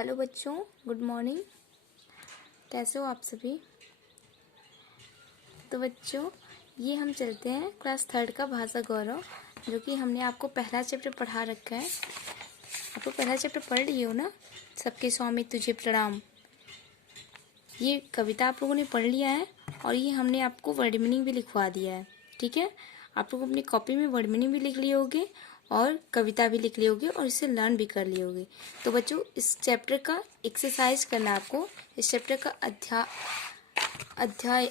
Hello बच्चों, good morning. कैसे हो आप सभी? तो बच्चों, ये हम चलते हैं क्लास 3 का भाषा गौरव, जो कि हमने आपको पहला चैप्टर पढ़ा रखा है। आप लोग पहला चैप्टर पढ़ लिए हो ना? सबके स्वामी तुझे प्रणाम। ये कविता आप लोगों ने पढ़ लिया है और ये हमने आपको वर्ड मीनिंग भी लिखवा दिया है। ठीक है, आप लोग अपनी कॉपी में वर्ड मीनिंग भी लिख लिए होगे और कविता भी लिख लिए होगे और इसे लर्न भी कर लिए होगे। तो बच्चों, इस चैप्टर का एक्सरसाइज करना है आपको, इस चैप्टर का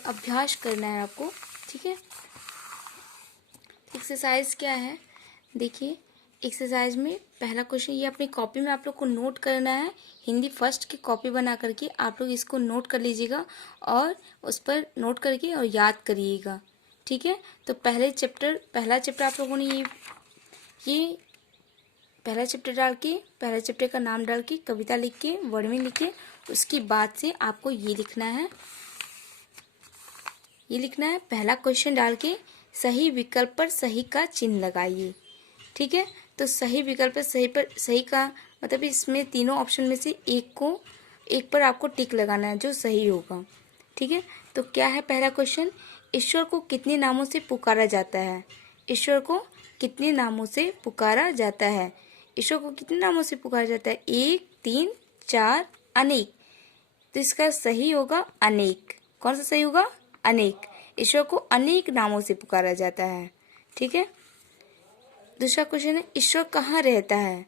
अभ्यास करना है आपको। ठीक है, एक्सरसाइज क्या है देखिए। एक्सरसाइज में पहला क्वेश्चन, ये अपनी कॉपी में आप लोग को नोट करना है। हिंदी फर्स्ट की कॉपी बना करके आप लोग इसको नोट कर लीजिएगा और उस पर नोट करके और याद करिएगा। ठीक है, तो पहला चैप्टर आप लोगों ने ये पहला चैप्टर डाल के, पहला चैप्टर का नाम डाल के, कविता लिख के, वर्ड में लिख के, उसके बाद से आपको ये लिखना है, पहला क्वेश्चन डाल के सही विकल्प पर सही का चिन्ह लगाइए। ठीक है, तो सही विकल्प पर सही का मतलब इसमें तीनों ऑप्शन में से एक पर आपको टिक लगाना है जो सही होगा। ठीक है, तो क्या है पहला क्वेश्चन? ईश्वर को कितने नामों से पुकारा जाता है? ईश्वर को कितने नामों से पुकारा जाता है? ईश्वर को कितने नामों से पुकारा जाता है? 1, 3, 4, अनेक। तो इसका सही होगा अनेक। कौन सा सही होगा? अनेक। ईश्वर को अनेक नामों से पुकारा जाता है। ठीक है, दूसरा क्वेश्चन है, ईश्वर कहाँ रहता है?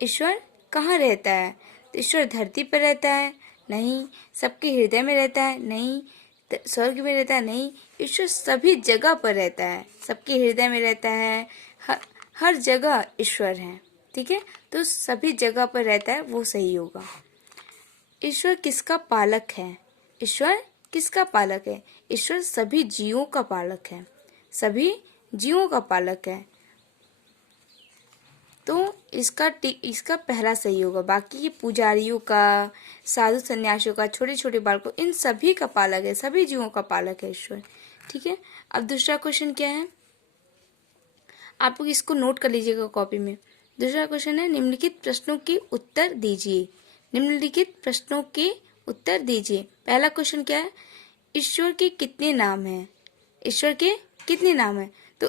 ईश्वर कहाँ रहता है? तो ईश्वर धरती पर रहता है? नहीं। सबके हृदय में रहता है? नहीं। स्वर्ग में रहता है? नहीं। ईश्वर सभी जगह पर रहता है, सबके हृदय में रहता है, हर जगह ईश्वर है। ठीक है, तो सभी जगह पर रहता है, वो सही होगा। ईश्वर किसका पालक है? ईश्वर किसका पालक है? ईश्वर सभी जीवों का पालक है, सभी जीवों का पालक है। तो इसका पहला सही होगा। बाकी ये पुजारियों का, साधु सन्यासियों का, छोटे छोटे बालकों, इन सभी का पालक है, सभी जीवों का पालक है ईश्वर। ठीक है, अब दूसरा क्वेश्चन क्या है, आप लोग इसको नोट कर लीजिएगा कॉपी में। दूसरा क्वेश्चन है, निम्नलिखित प्रश्नों के उत्तर दीजिए। निम्नलिखित प्रश्नों के उत्तर दीजिए। पहला क्वेश्चन क्या है? ईश्वर के कितने नाम हैं? ईश्वर के कितने नाम हैं? तो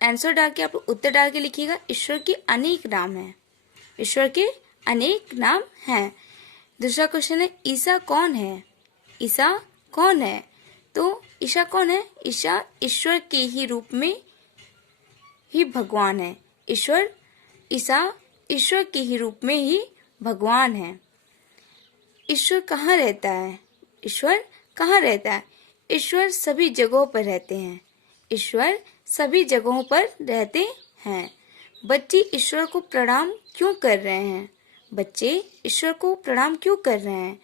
आंसर डाल के आप उत्तर डाल के लिखिएगा, ईश्वर के अनेक नाम हैं। ईश्वर के अनेक नाम हैं। दूसरा क्वेश्चन है, ईसा कौन है? ईसा कौन है? तो ईसा कौन है? ईसा ईश्वर के ही रूप में ही भगवान है। ईसा ईश्वर के ही रूप में ही भगवान है। ईश्वर कहाँ रहता है? ईश्वर कहाँ रहता है? ईश्वर सभी जगहों पर रहते हैं। ईश्वर सभी जगहों पर रहते हैं। बच्चे ईश्वर को प्रणाम क्यों कर रहे हैं? बच्चे ईश्वर को प्रणाम क्यों कर रहे हैं?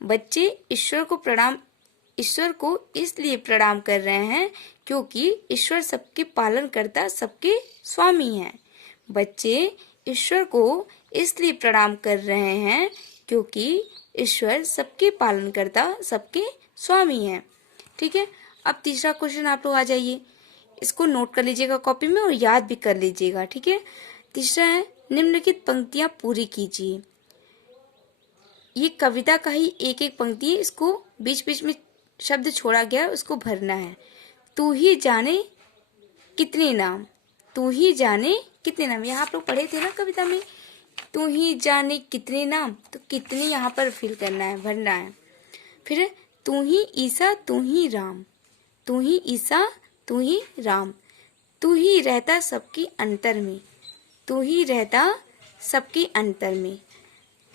बच्चे ईश्वर को इसलिए प्रणाम कर रहे हैं क्योंकि ईश्वर सबके पालन करता, सबके स्वामी हैं। बच्चे ईश्वर को इसलिए प्रणाम कर रहे हैं क्योंकि ईश्वर सबके पालन करता, सबके स्वामी हैं। ठीक है, अब तीसरा क्वेश्चन आप लोग आ जाइए, इसको नोट कर लीजिएगा कॉपी में और याद भी कर लीजिएगा। ठीक है, तीसरा है, निम्नलिखित पंक्तियां पूरी कीजिए। ये कविता का ही एक एक पंक्ति है, इसको बीच बीच में शब्द छोड़ा गया है, उसको भरना है। तू ही जाने कितने नाम, तू ही जाने कितने नाम, यहाँ आप लोग पढ़े थे ना कविता में, तू ही जाने कितने नाम, तो कितने यहाँ पर फिल करना है, भरना है। फिर तू ही ईसा तू ही राम, तू ही ईसा तू ही राम, तू ही रहता सबकी अंतर में, तू ही रहता सबकी अंतर में,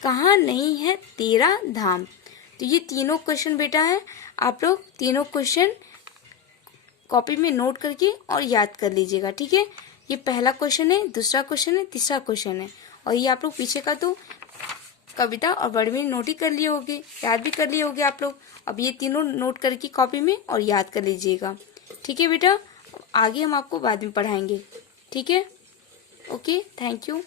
कहाँ नहीं है तेरा धाम। तो ये तीनों क्वेश्चन बेटा है, आप लोग तीनों क्वेश्चन कॉपी में नोट करके और याद कर लीजिएगा। ठीक है, ये पहला क्वेश्चन है, दूसरा क्वेश्चन है, तीसरा क्वेश्चन है, और ये आप लोग पीछे का तो कविता और वर्ड में नोट ही कर लिए होंगे, याद भी कर लिए होंगे आप लोग। अब ये तीनों नोट करके कॉपी में और याद कर लीजिएगा। ठीक है बेटा, आगे हम आपको बाद में पढ़ाएंगे। ठीक है, ओके, थैंक यू।